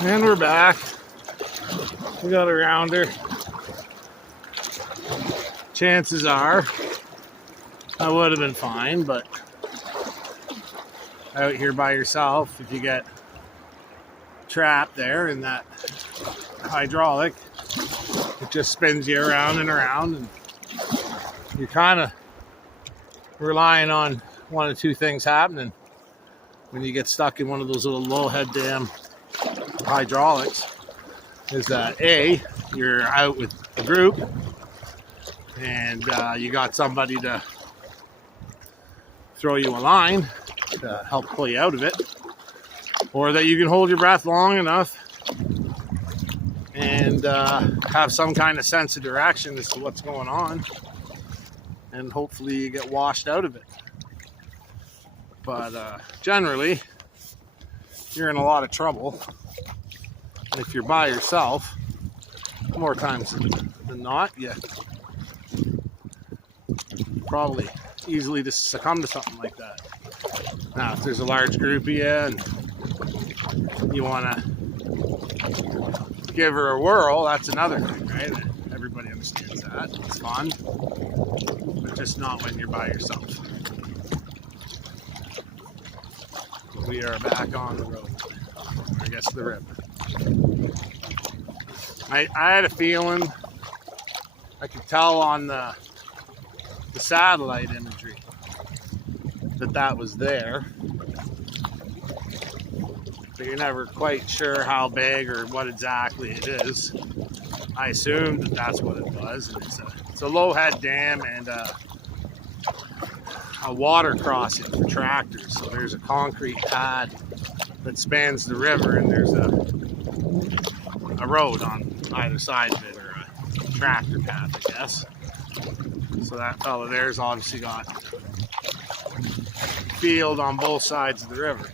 And we're back. We got around her. Chances are I would have been fine, but out here by yourself, if you get trapped there in that hydraulic, it just spins you around and around, and you're kind of relying on one of two things happening when you get stuck in one of those little low head dam hydraulics. Is that A, you're out with a group and you got somebody to throw you a line to help pull you out of it, or that you can hold your breath long enough and have some kind of sense of direction as to what's going on, and hopefully you get washed out of it. But generally, you're in a lot of trouble. And if you're by yourself, more times than not, you probably easily just succumb to something like that. Now, if there's a large group of you and you want to give her a whirl, that's another thing, right? Everybody understands that. It's fun, but just not when you're by yourself. We are back on the road. I guess the river. I had a feeling, I could tell on the satellite imagery that was there, but you're never quite sure how big or what exactly it is. I assumed that that's what it was, and it's a low head dam and a water crossing for tractors. So there's a concrete pad that spans the river, and there's a road on either side of it, or a tractor path, I guess. So that fella there's obviously got field on both sides of the river.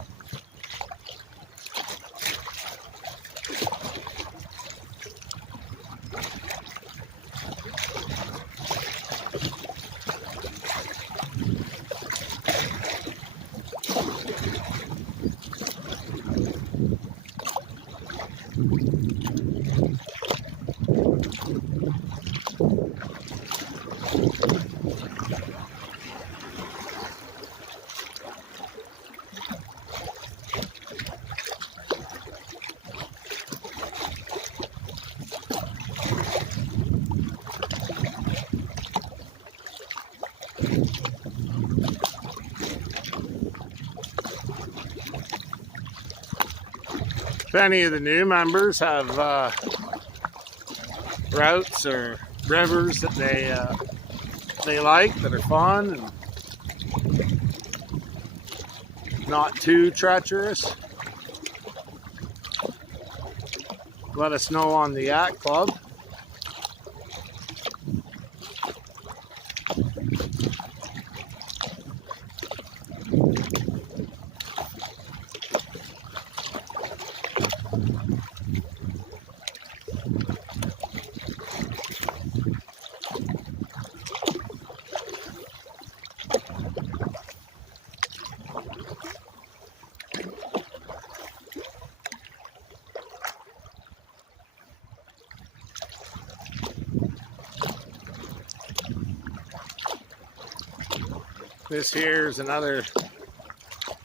If any of the new members have routes or rivers that they like, that are fun and not too treacherous, let us know on the Yacht Club. This here is another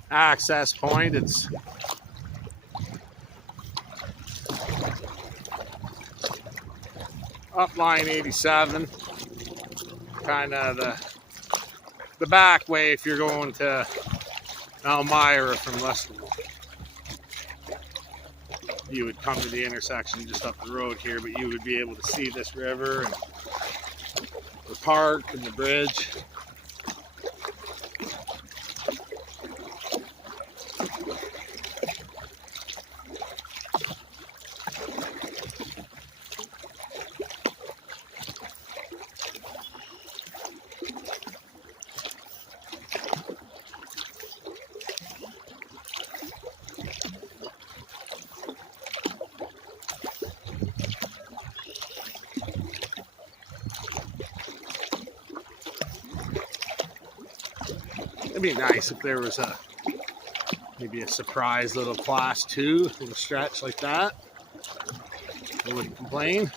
access point. It's up line 87, kind of the back way if you're going to Elmira from Leicester. You would come to the intersection just up the road here, but you would be able to see this river and the park and the bridge. It'd be nice if there was a Maybe a surprise little class 2 little stretch like that. I wouldn't complain.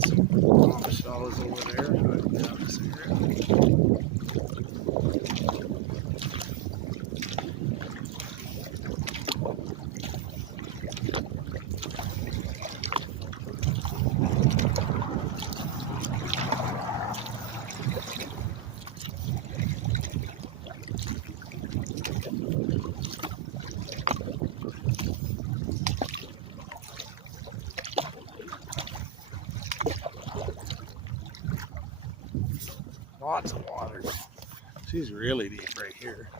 Some fellas over there putting down a cigarette. Lots of water. She's really deep right here.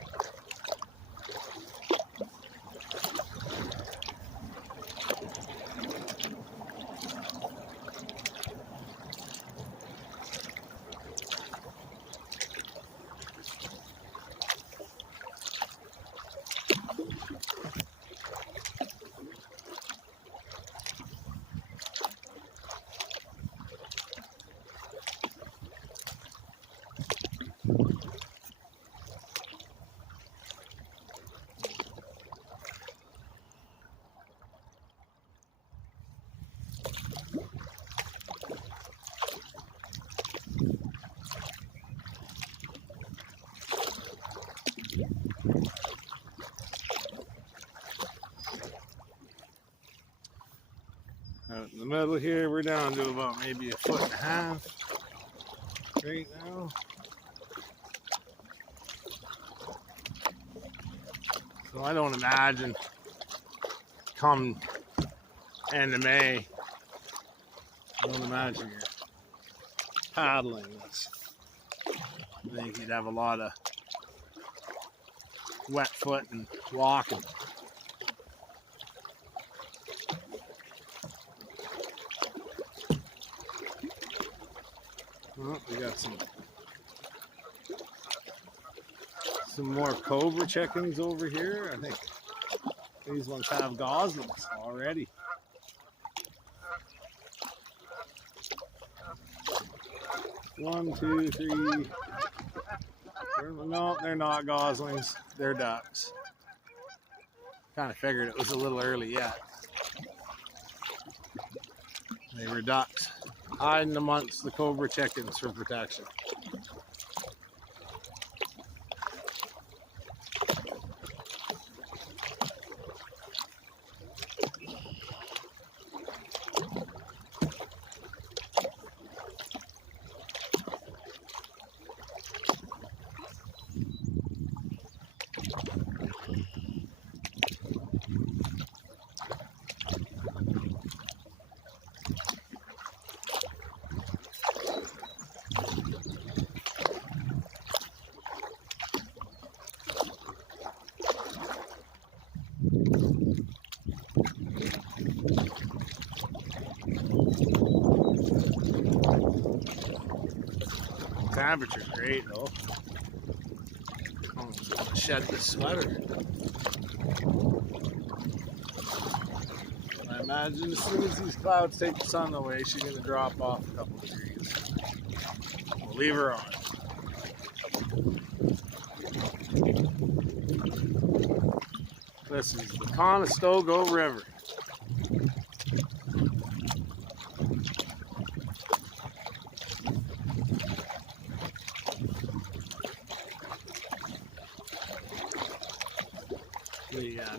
Out in the middle here, we're down to about maybe 1.5 feet right now. So I don't imagine come end of May, I don't imagine you're paddling this. I think you'd have a lot of wet foot and walking. Well, we got some more cobra chickens over here. I think these ones have goslings already. One, two, three. No, they're not goslings. They're ducks. Kind of figured it was a little early yet. They were ducks hiding amongst the cobra chickens for protection. Temperature's great though. I'm just gonna shed this sweater. I imagine as soon as these clouds take the sun away, she's gonna drop off a couple degrees. We'll leave her on. This is the Conestogo River.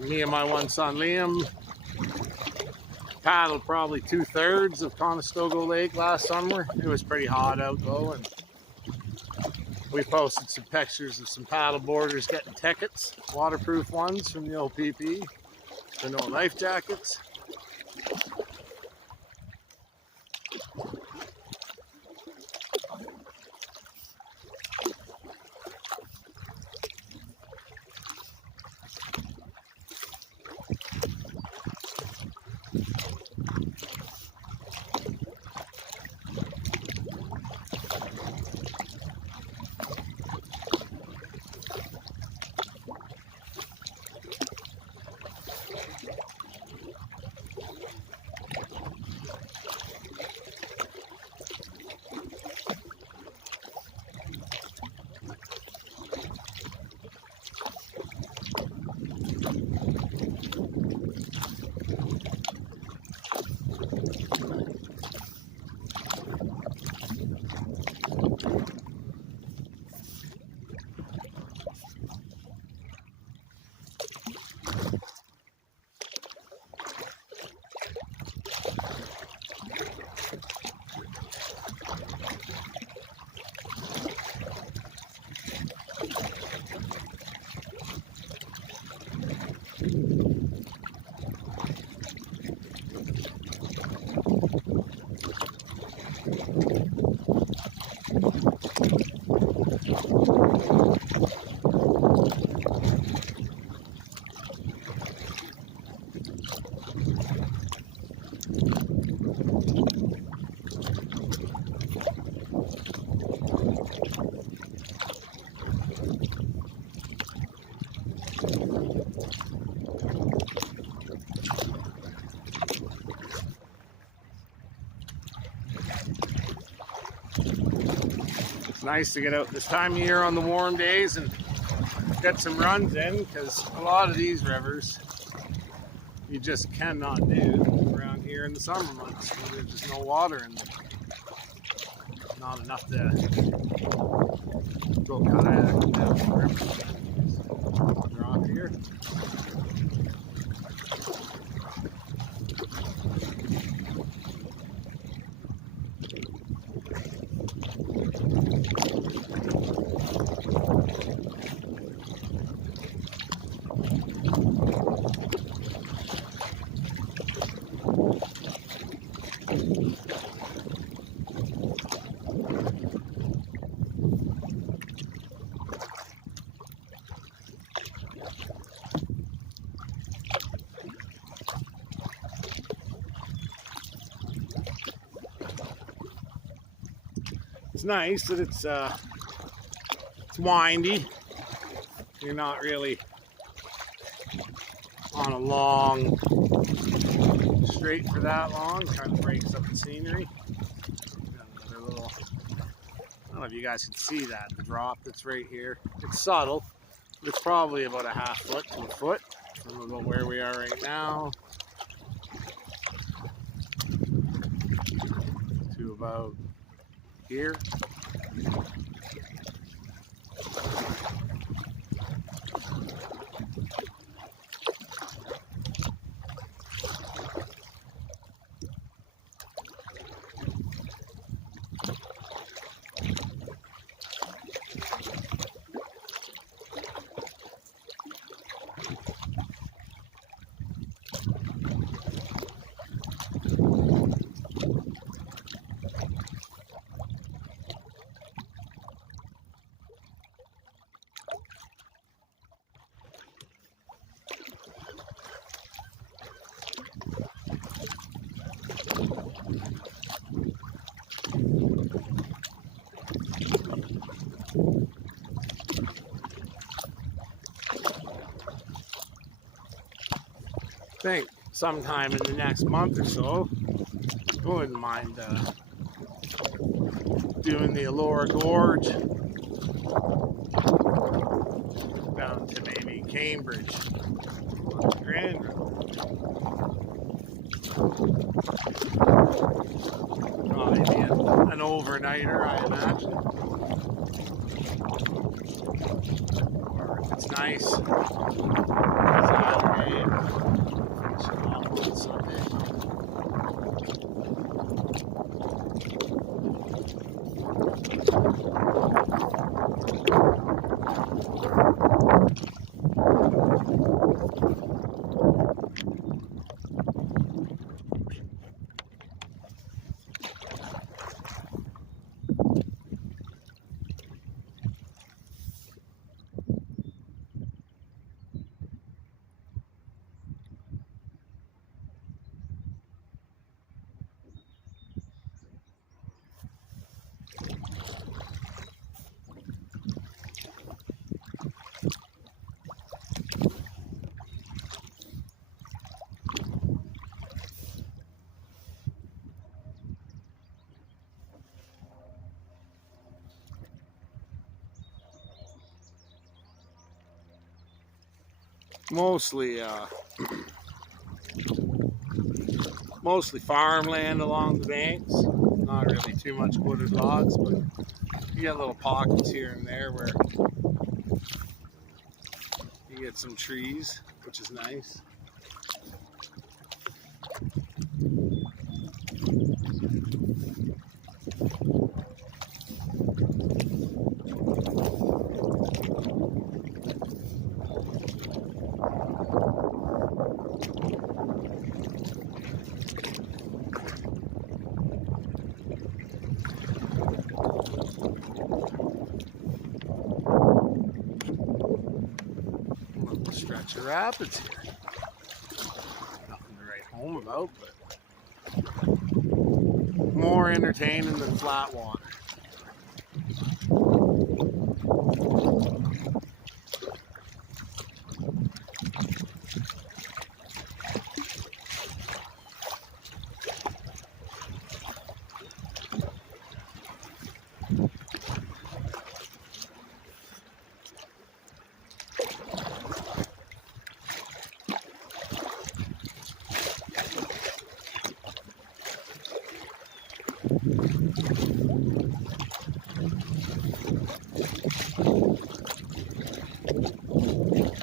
Me and my one son Liam paddled probably 2/3 of Conestogo Lake last summer. It was pretty hot out though, and we posted some pictures of some paddle boarders getting tickets, waterproof ones from the OPP, for no life jackets. It's nice to get out this time of year on the warm days and get some runs in, because a lot of these rivers you just cannot do around here in the summer months when there's just no water and not enough to go kayaking down the river. Drop here. It's nice that it's windy. You're not really on a long straight for that long. Kind of breaks up the scenery. Got another little, I don't know if you guys can see that, the drop that's right here. It's subtle, but it's probably about a half foot to a foot from about where we are right now to about here. I think sometime in the next month or so, I wouldn't mind doing the Elora Gorge down to maybe Cambridge, Grand Road. Probably be an overnighter, I imagine. Or if it's nice, Saturday. today and finish it off on Sunday. Mostly farmland along the banks. Not really too much wooded lots, but you get little pockets here and there where you get some trees, which is nice. Stretch of rapids here. Nothing to write home about, but more entertaining than flat water.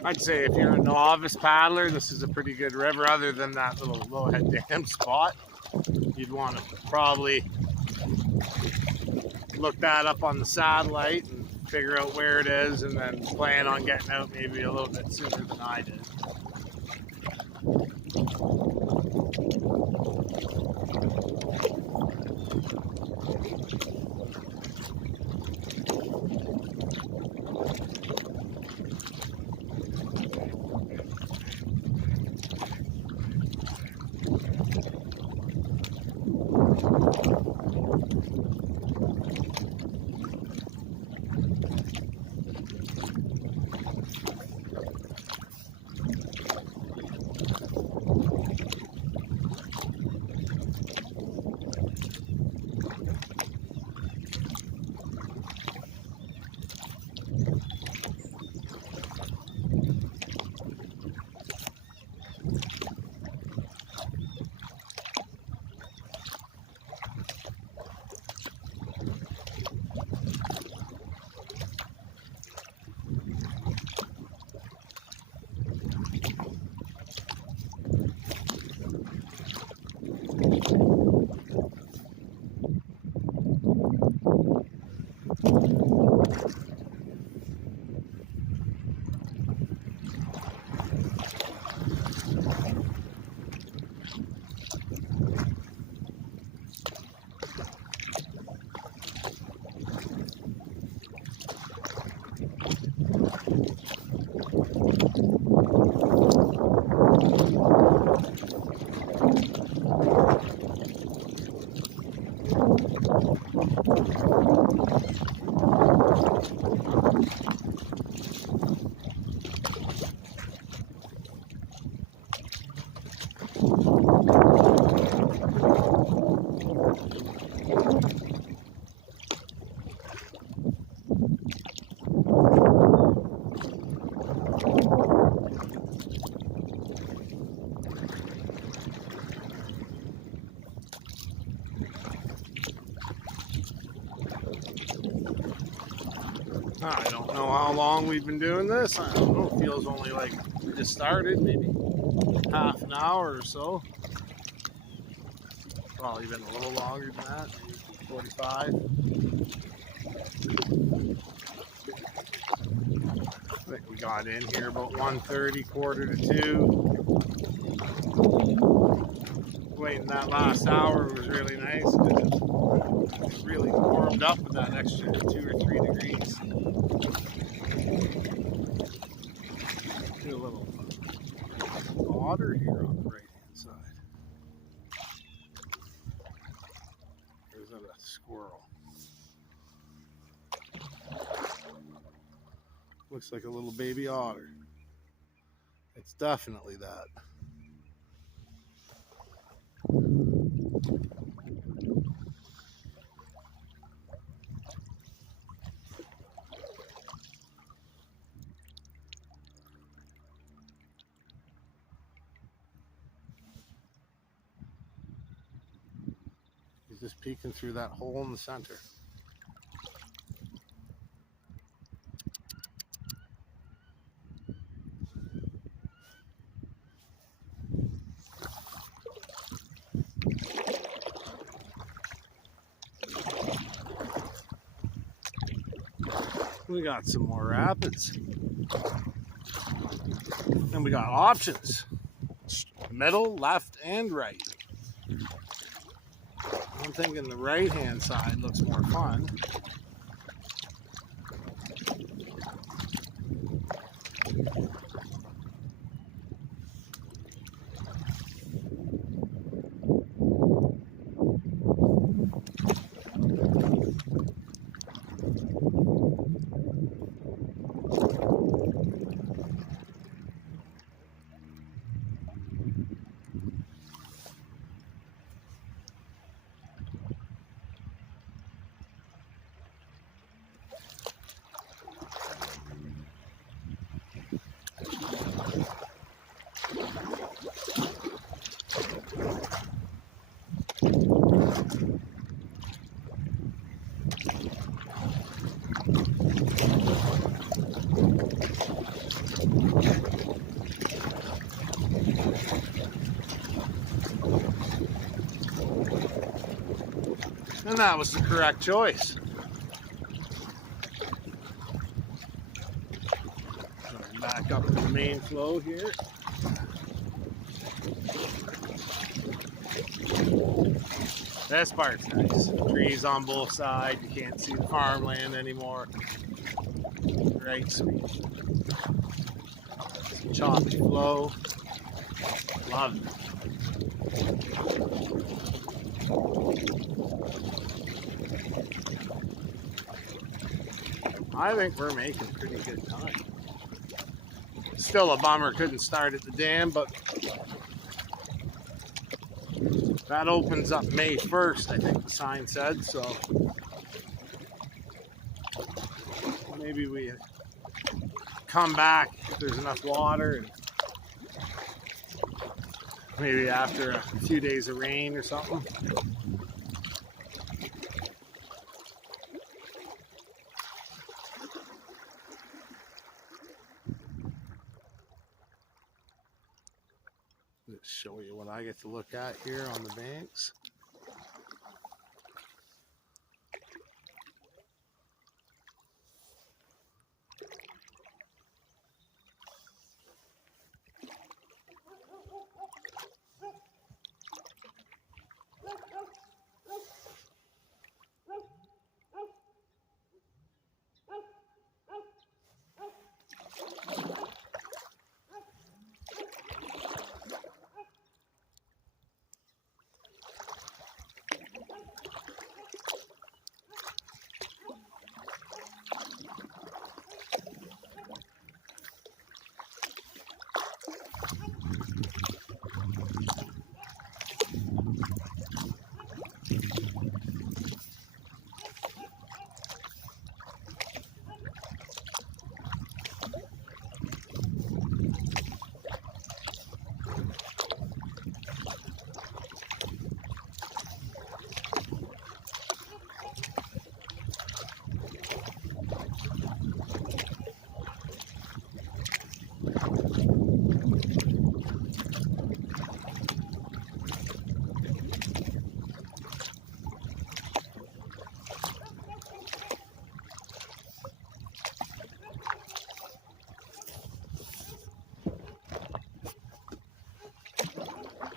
I'd say if you're a novice paddler, this is a pretty good river. Other than that little Lowhead Dam spot, you'd want to probably look that up on the satellite and figure out where it is, and then plan on getting out maybe a little bit sooner than I did. I don't know how long we've been doing this. I don't know. It feels only like we just started, maybe half an hour or so. Probably been a little longer than that, maybe 45. I think we got in here about 1:30, quarter to 2. Waiting that last hour was really nice. It really warmed up with that extra 2 or 3 degrees. Get a little otter here on the right hand side. Or is that a squirrel? Looks like a little baby otter. It's definitely that. He's just peeking through that hole in the center. We got some more rapids. And we got options. Middle, left, and right. I'm thinking the right hand side looks more fun. And that was the correct choice. Going back up to the main flow here. This part's nice. Trees on both sides. You can't see the farmland anymore. Right, sweet. Some choppy flow. Love it. I think we're making pretty good time. Still a bummer couldn't start at the dam, but that opens up May 1st, I think the sign said, so maybe we come back if there's enough water, and maybe after a few days of rain or something. Let's show you what I get to look at here on the banks.